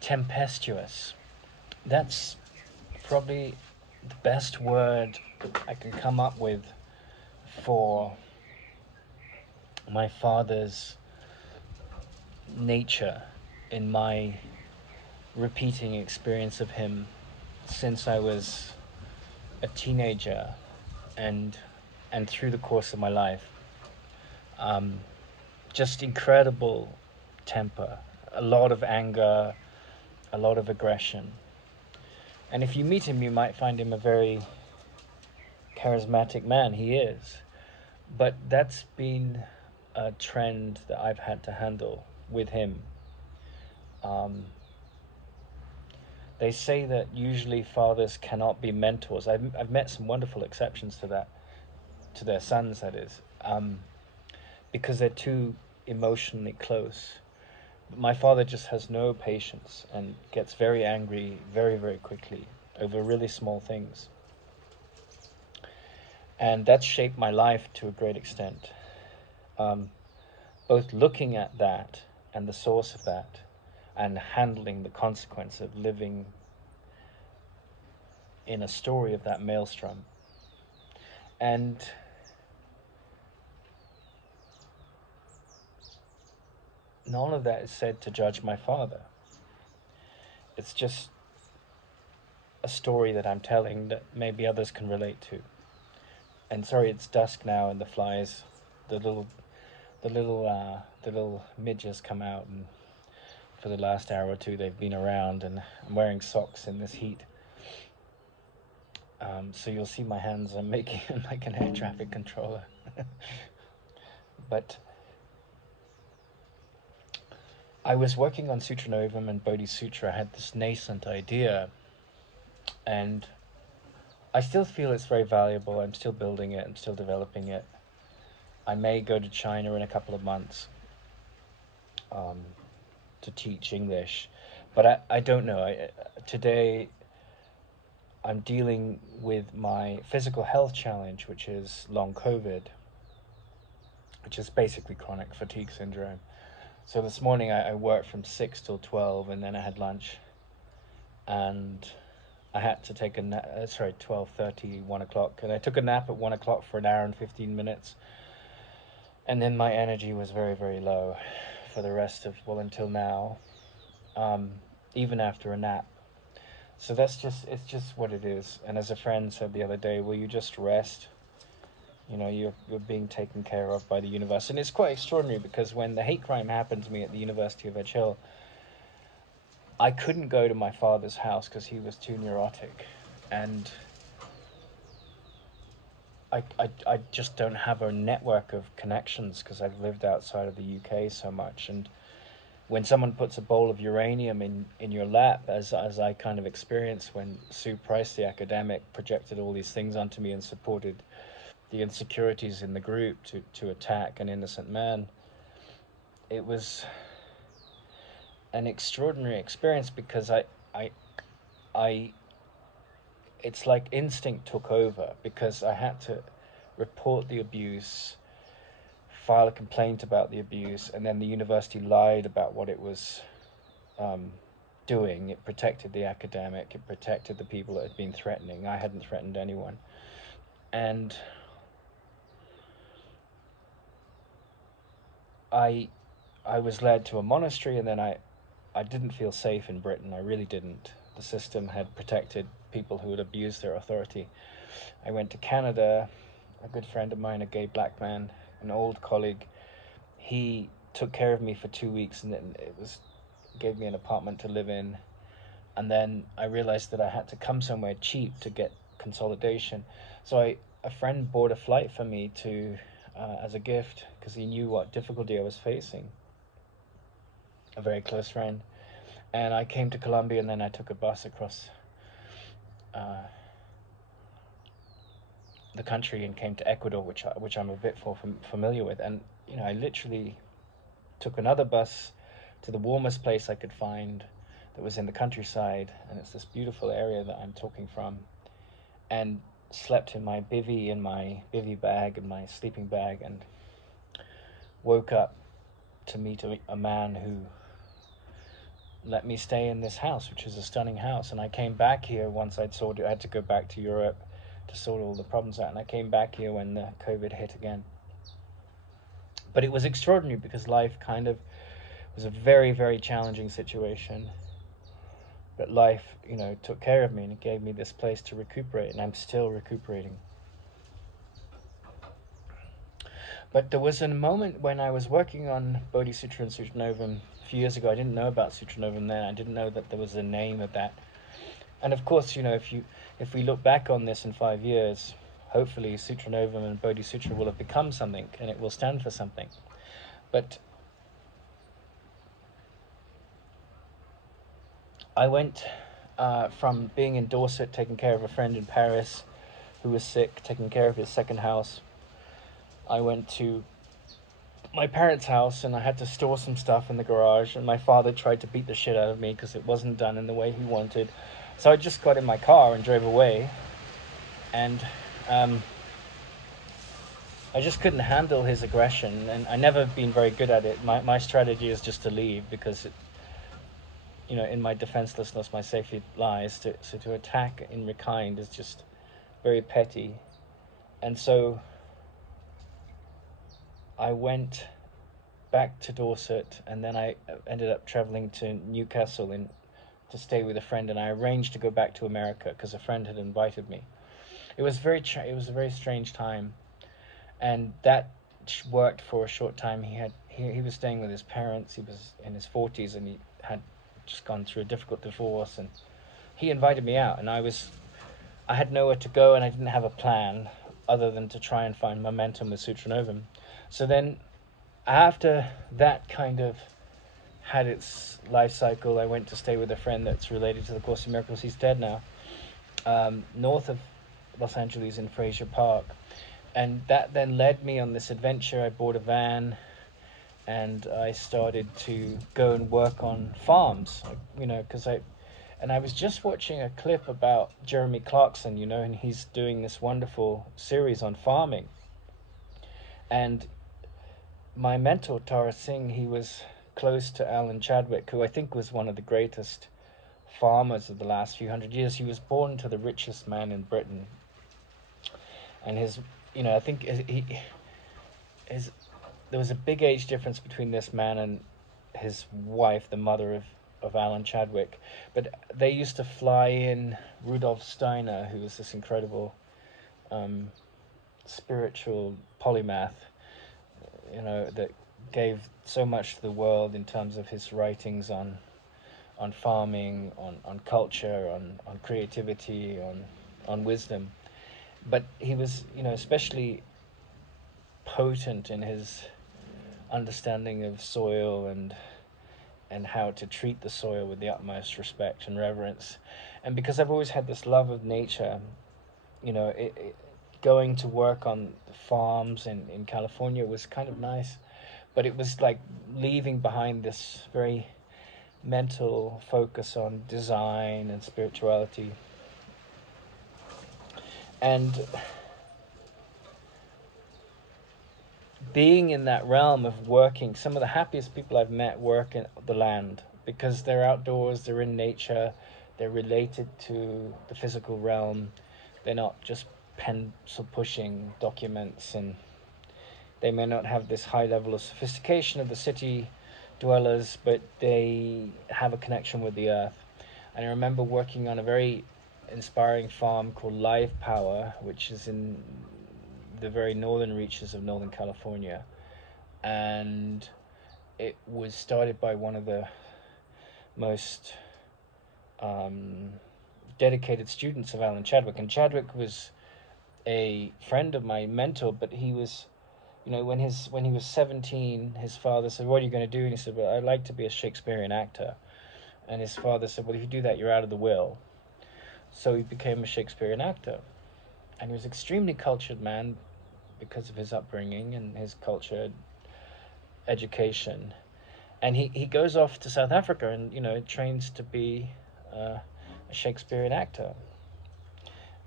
tempestuous. That's probably the best word I can come up with for my father's nature in my repeating experience of him since I was a teenager and through the course of my life. Just incredible temper, a lot of anger, a lot of aggression. And if you meet him, you might find him a very charismatic man. He is. But that's been a trend that I've had to handle with him. They say that usually fathers cannot be mentors. I've met some wonderful exceptions to that, to their sons, that is, because they're too emotionally close. My father just has no patience and gets very angry very, very quickly over really small things. And that's shaped my life to a great extent. Both looking at that and the source of that and handling the consequence of living in a story of that maelstrom. And none of that is said to judge my father. It's just a story that I'm telling that maybe others can relate to. And sorry, it's dusk now, and the flies, the little midges come out, and for the last hour or two they've been around, and I'm wearing socks in this heat. So you'll see my hands, I'm making like an air traffic controller. But I was working on Sutra Novum and Bodisutra. I had this nascent idea, and I still feel it's very valuable. I'm still building it, I'm still developing it. I may go to China in a couple of months to teach English, but I don't know. Today I'm dealing with my physical health challenge, which is long COVID, which is basically chronic fatigue syndrome. So this morning I worked from 6 till 12, and then I had lunch, and I had to take a nap, 12:30, 1 o'clock, and I took a nap at 1 o'clock for an hour and 15 minutes, and then my energy was very, very low for the rest of, well, until now, even after a nap. So it's just what it is. And as a friend said the other day, will you just rest? You know, you're being taken care of by the universe. And it's quite extraordinary, because when the hate crime happened to me at the University of Edge Hill, I couldn't go to my father's house because he was too neurotic. And I just don't have a network of connections because I've lived outside of the UK so much. And when someone puts a bowl of uranium in your lap, as I kind of experienced when Sue Price, the academic, projected all these things onto me and supported the insecurities in the group to attack an innocent man, it was an extraordinary experience, because it's like instinct took over, because I had to report the abuse, file a complaint about the abuse, and then the university lied about what it was doing. It protected the academic, it protected the people that had been threatening. I hadn't threatened anyone. And I was led to a monastery, and then I didn't feel safe in Britain. I really didn't. The system had protected people who had abused their authority. I went to Canada. A good friend of mine, a gay black man, an old colleague, he took care of me for 2 weeks, and then gave me an apartment to live in. And then I realized that I had to come somewhere cheap to get consolidation. So a friend bought a flight for me to as a gift, because he knew what difficulty I was facing. A very close friend. And I came to Colombia, and then I took a bus across the country and came to Ecuador, which I'm a bit familiar with. And you know, I literally took another bus to the warmest place I could find that was in the countryside, and it's this beautiful area that I'm talking from, and slept in my bivy bag and my sleeping bag, and woke up to meet a man who let me stay in this house, which is a stunning house. And I came back here once I'd sorted. I had to go back to Europe to sort all the problems out, and I came back here when the COVID hit again. But it was extraordinary because life kind of was a very, very challenging situation. But life, took care of me, and it gave me this place to recuperate, and I'm still recuperating. But there was a moment when I was working on Bodisutra and Sutra Novum a few years ago. I didn't know about Sutra Novum then. I didn't know that there was a name of that. And of course, if we look back on this in 5 years, hopefully Sutra Novum and Bodhisutra will have become something, and it will stand for something. But I went from being in Dorset, taking care of a friend in Paris who was sick, taking care of his second house. I went to my parents' house, and I had to store some stuff in the garage, and my father tried to beat the shit out of me because it wasn't done in the way he wanted. So I just got in my car and drove away, and I just couldn't handle his aggression, and I never been very good at it. My strategy is just to leave, because in my defenselessness my safety lies. So to attack in kind is just very petty. And so I went back to Dorset, and then I ended up traveling to Newcastle to stay with a friend, and I arranged to go back to America because a friend had invited me. It was a very strange time, and that worked for a short time. He was staying with his parents. He was in his 40s, and he had just gone through a difficult divorce, and he invited me out, and I had nowhere to go, and I didn't have a plan other than to try and find momentum with Sutra Novum. So then, after that kind of had its life cycle, I went to stay with a friend that's related to the Course in Miracles. He's dead now, north of Los Angeles in Fraser Park. And that then led me on this adventure. I bought a van, and I started to go and work on farms, because I was just watching a clip about Jeremy Clarkson, and he's doing this wonderful series on farming. And my mentor, Tara Singh, he was close to Alán Chadwick, who I think was one of the greatest farmers of the last few hundred years. He was born to the richest man in Britain, and I think there was a big age difference between this man and his wife, the mother of Alán Chadwick. But they used to fly in Rudolf Steiner, who was this incredible spiritual polymath, that gave so much to the world in terms of his writings on farming, on culture, on creativity, on wisdom. But he was, especially potent in his understanding of soil and how to treat the soil with the utmost respect and reverence. And because I've always had this love of nature, going to work on the farms in California was kind of nice, but it was like leaving behind this very mental focus on design and spirituality. And being in that realm of working, some of the happiest people I've met work in the land, because they're outdoors, they're in nature, they're related to the physical realm. They're not just pencil pushing documents, and they may not have this high level of sophistication of the city dwellers, but they have a connection with the earth. And I remember working on a very inspiring farm called Live Power, which is in the very northern reaches of Northern California, and it was started by one of the most dedicated students of Alán Chadwick. And Chadwick was a friend of my mentor, but he was, when he was 17, his father said, "What are you going to do?" And he said, "Well, I'd like to be a Shakespearean actor." And his father said, "Well, if you do that, you're out of the will." So he became a Shakespearean actor, and he was an extremely cultured man because of his upbringing and his cultured education. And he goes off to South Africa and trains to be a Shakespearean actor.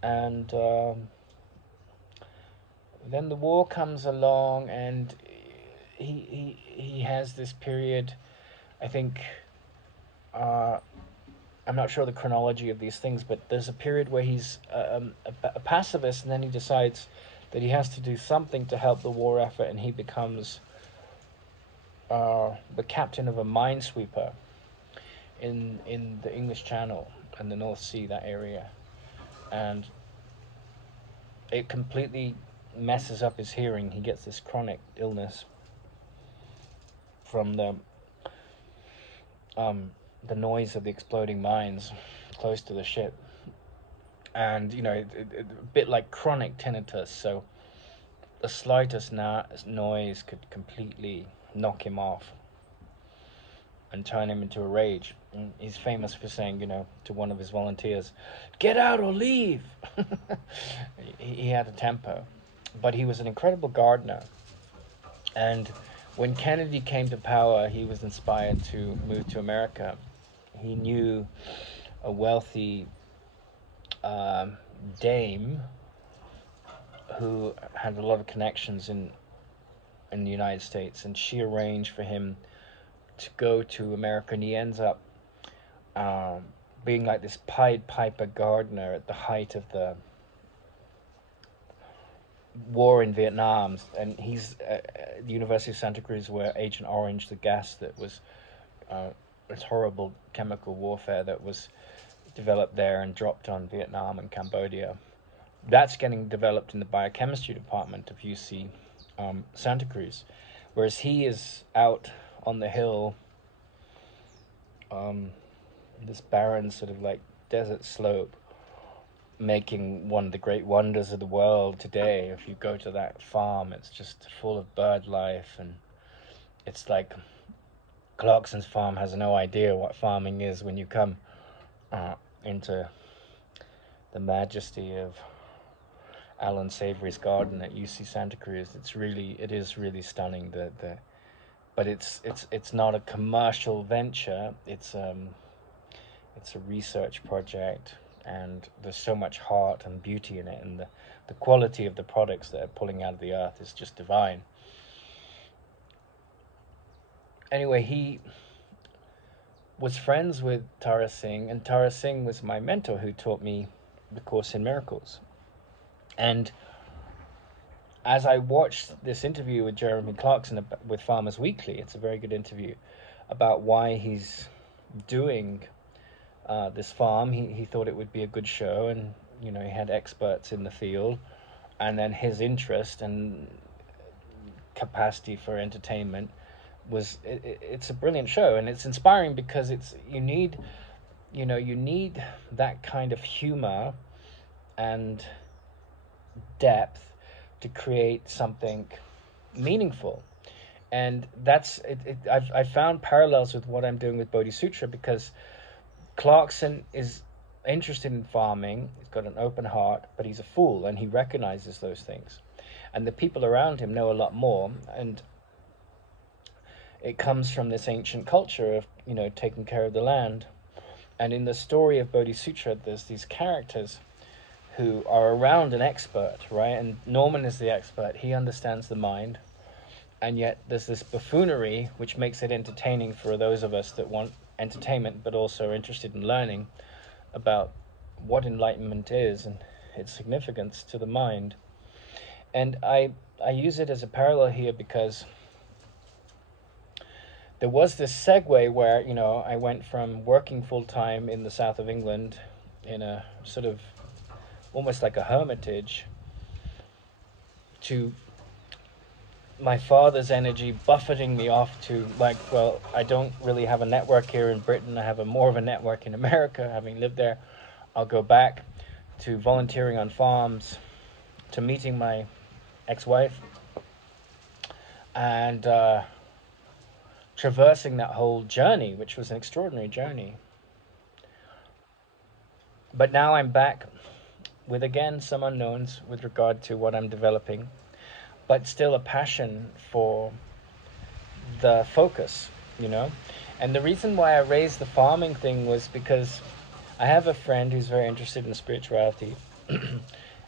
And then the war comes along, and he has this period, I think, I'm not sure the chronology of these things, but there's a period where he's a pacifist, and then he decides that he has to do something to help the war effort, and he becomes the captain of a minesweeper in the English Channel and the North Sea, that area, and it completely messes up his hearing. He gets this chronic illness from the noise of the exploding mines close to the ship, and a bit like chronic tinnitus. So the slightest noise could completely knock him off and turn him into a rage. And he's famous for saying, to one of his volunteers, "Get out or leave." He had a temper, but he was an incredible gardener. And when Kennedy came to power, he was inspired to move to America. He knew a wealthy dame who had a lot of connections in the United States, and she arranged for him to go to America, and he ends up being like this Pied Piper gardener at the height of the war in Vietnam. And he's at the University of Santa Cruz, where Agent Orange, the gas that was this horrible chemical warfare that was developed there and dropped on Vietnam and Cambodia, that's getting developed in the biochemistry department of UC Santa Cruz, whereas he is out on the hill, this barren sort of like desert slope, making one of the great wonders of the world today. If you go to that farm, it's just full of bird life, and it's like Clarkson's farm has no idea what farming is when you come into the majesty of Allan Savory's garden at UC Santa Cruz. It is really stunning. But it's not a commercial venture. It's a research project, and there's so much heart and beauty in it, and the quality of the products that are pulling out of the earth is just divine. Anyway, he was friends with Tara Singh, and Tara Singh was my mentor who taught me the Course in Miracles. And as I watched this interview with Jeremy Clarkson with Farmers Weekly, it's a very good interview, about why he's doing this farm. He thought it would be a good show, and he had experts in the field, and then his interest and capacity for entertainment was it's a brilliant show, and it's inspiring because you need that kind of humor and depth to create something meaningful. And that's it. I've found parallels with what I'm doing with Bodisutra, because Clarkson is interested in farming. He's got an open heart, but he's a fool, and he recognizes those things. And the people around him know a lot more, and it comes from this ancient culture of taking care of the land. And in the story of Bodisutra, there's these characters who are around an expert, right? And Norman is the expert. He understands the mind. And yet there's this buffoonery which makes it entertaining for those of us that want entertainment but also are interested in learning about what enlightenment is and its significance to the mind. And I use it as a parallel here because there was this segue where, I went from working full-time in the south of England in a sort of almost like a hermitage, to my father's energy buffeting me off to I don't really have a network here in Britain. I have more of a network in America, having lived there. I'll go back to volunteering on farms, to meeting my ex-wife, and traversing that whole journey, which was an extraordinary journey. But now I'm back with, again, some unknowns with regard to what I'm developing, but still a passion for the focus, And the reason why I raised the farming thing was because I have a friend who's very interested in spirituality,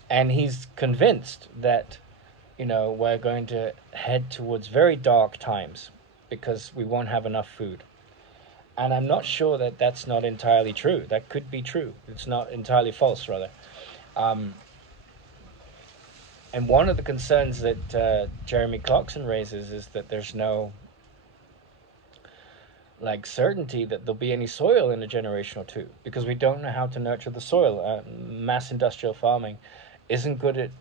and he's convinced that, we're going to head towards very dark times because we won't have enough food. And I'm not sure that that's not entirely true. That could be true. It's not entirely false, rather. Um, and one of the concerns that Jeremy Clarkson raises is that there's no like certainty that there'll be any soil in a generation or two, because we don't know how to nurture the soil. Mass industrial farming isn't good at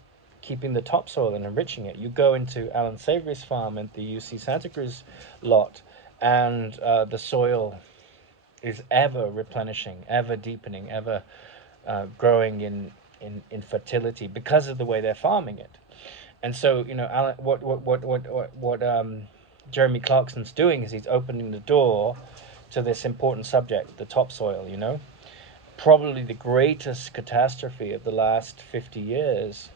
keeping the topsoil and enriching it. You go into Allan Savory's farm at the UC Santa Cruz lot, and the soil is ever replenishing, ever deepening, ever growing in fertility because of the way they're farming it. And so, you know, Alan, what Jeremy Clarkson's doing is he's opening the door to this important subject, the topsoil. You know, probably the greatest catastrophe of the last 50 years,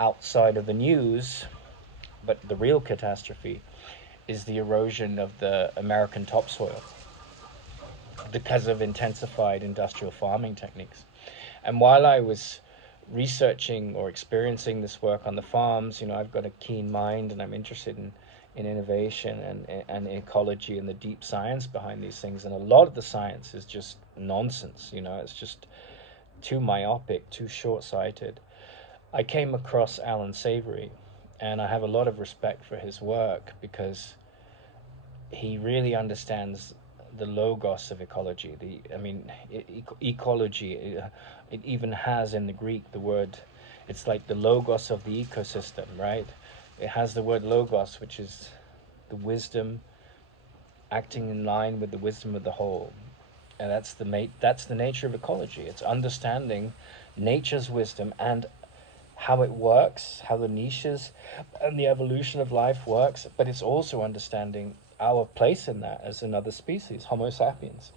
outside of the news, but the real catastrophe is the erosion of the American topsoil because of intensified industrial farming techniques. And while I was researching or experiencing this work on the farms, you know, I've got a keen mind and I'm interested in innovation and ecology and the deep science behind these things. And a lot of the science is just nonsense, you know, it's just too myopic, too short-sighted. I came across Allan Savory, and I have a lot of respect for his work because he really understands the logos of ecology. Ecology, it even has in the Greek the word, it's like the logos of the ecosystem, right? It has the word logos, which is the wisdom acting in line with the wisdom of the whole. And that's the nature of ecology. It's understanding nature's wisdom and how it works, how the niches and the evolution of life works, but it's also understanding our place in that as another species, Homo sapiens.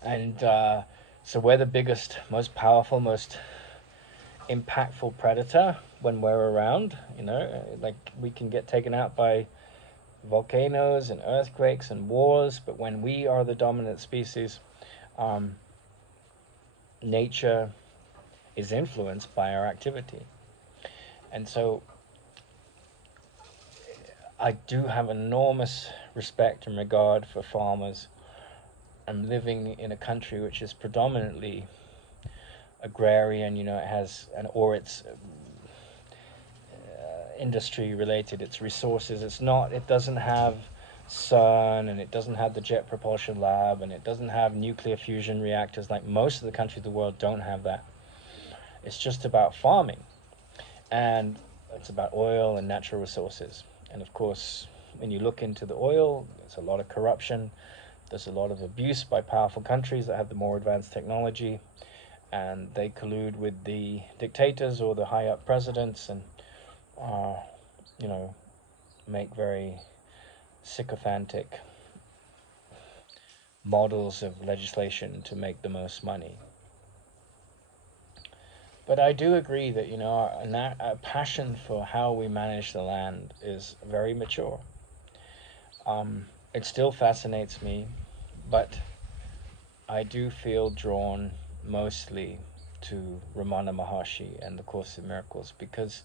And so we're the biggest, most powerful, most impactful predator when we're around, you know, like we can get taken out by volcanoes and earthquakes and wars, but when we are the dominant species, nature is influenced by our activity. And so I do have enormous respect and regard for farmers. I'm living in a country which is predominantly agrarian, you know, it has it's industry related, it's resources, it doesn't have sun, and it doesn't have the Jet Propulsion Lab, and it doesn't have nuclear fusion reactors. Like most of the countries of the world don't have that. It's just about farming, and it's about oil and natural resources. And of course, when you look into the oil, there's a lot of corruption, there's a lot of abuse by powerful countries that have the more advanced technology, and they collude with the dictators or the high-up presidents and you know, make very sycophantic models of legislation to make the most money. But I do agree that, you know, our passion for how we manage the land is very mature. It still fascinates me, but I do feel drawn mostly to Ramana Maharshi and the Course in Miracles, because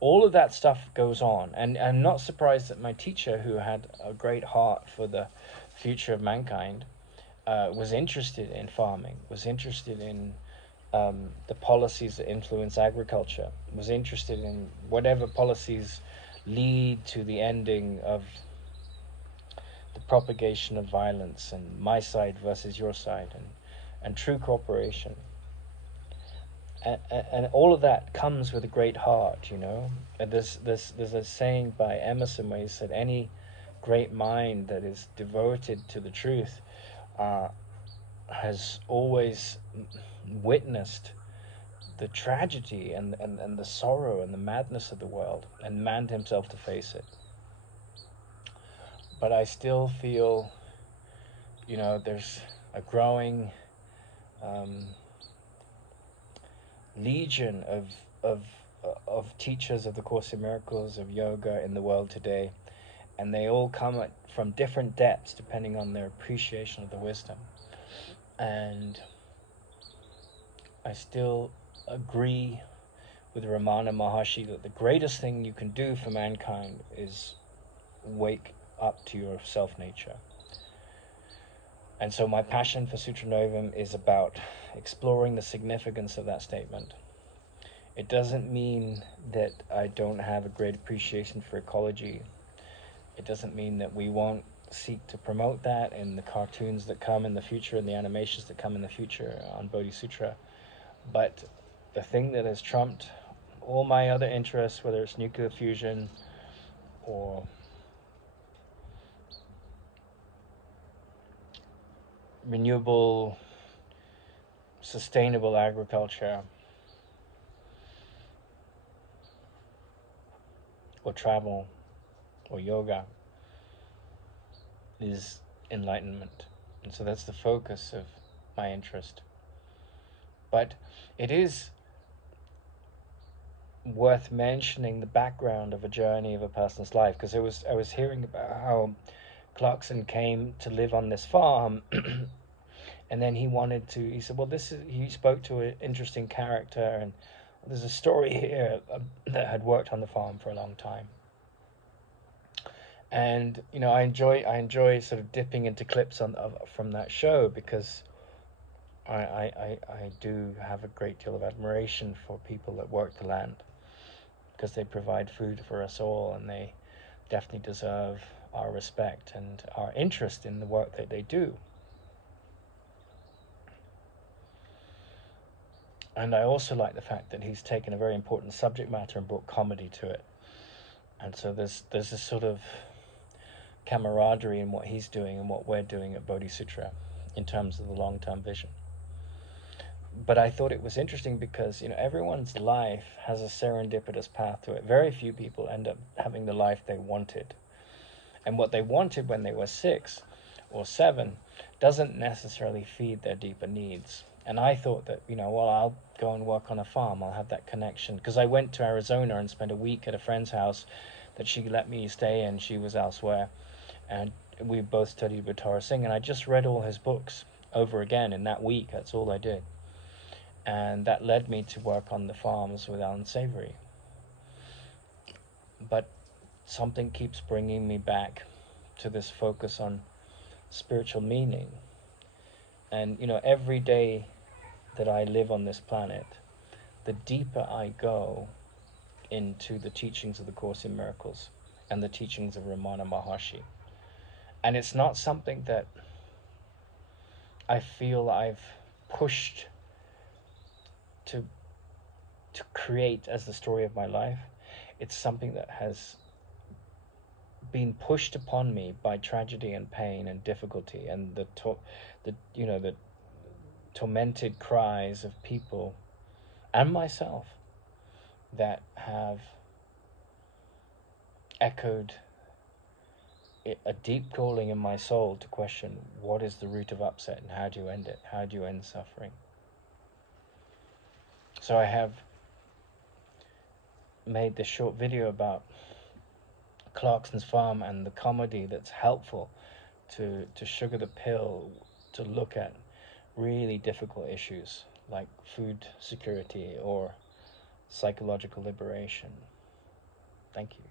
all of that stuff goes on. And I'm not surprised that my teacher, who had a great heart for the future of mankind, was interested in farming, was interested in the policies that influence agriculture, was interested in whatever policies lead to the ending of the propagation of violence and my side versus your side, and true cooperation. And all of that comes with a great heart, you know. And there's a saying by Emerson where he said, any great mind that is devoted to the truth has always witnessed the tragedy and the sorrow and the madness of the world and manned himself to face it. But I still feel, you know, there's a growing legion of teachers of the Course in Miracles, of yoga in the world today, and they all come from different depths depending on their appreciation of the wisdom. And I still agree with Ramana Maharshi that the greatest thing you can do for mankind is wake up to your self-nature. And so my passion for Sutra Novum is about exploring the significance of that statement. It doesn't mean that I don't have a great appreciation for ecology. It doesn't mean that we won't seek to promote that in the cartoons that come in the future and the animations that come in the future on Bodisutra. But the thing that has trumped all my other interests, whether it's nuclear fusion or renewable, sustainable agriculture, or travel, or yoga, is enlightenment. And so that's the focus of my interest. But it is worth mentioning the background of a journey of a person's life, because I was hearing about how Clarkson came to live on this farm and then he said, well, he spoke to an interesting character, and there's a story here that had worked on the farm for a long time. And I enjoy sort of dipping into clips from that show, because I do have a great deal of admiration for people that work the land, because they provide food for us all, and they definitely deserve our respect and our interest in the work that they do. And I also like the fact that he's taken a very important subject matter and brought comedy to it. And so there's this sort of camaraderie in what he's doing and what we're doing at Bodisutra in terms of the long-term vision. But I thought it was interesting because, everyone's life has a serendipitous path to it. Very few people end up having the life they wanted. And what they wanted when they were 6 or 7 doesn't necessarily feed their deeper needs. And I thought that, I'll go and work on a farm. I'll have that connection. Because I went to Arizona and spent a week at a friend's house that she let me stay in. She was elsewhere. And we both studied with Tara Singh. And I just read all his books over again in that week. That's all I did. And that led me to work on the farms with Allan Savory. But something keeps bringing me back to this focus on spiritual meaning. And, every day that I live on this planet, the deeper I go into the teachings of the Course in Miracles and the teachings of Ramana Maharshi. And it's not something that I feel I've pushed to create as the story of my life. It's something that has been pushed upon me by tragedy and pain and difficulty and the tormented cries of people and myself that have echoed a deep calling in my soul to question what is the root of upset and how do you end it? How do you end suffering? So I have made this short video about Clarkson's farm and the comedy that's helpful to sugar the pill to look at really difficult issues like food security or psychological liberation. Thank you.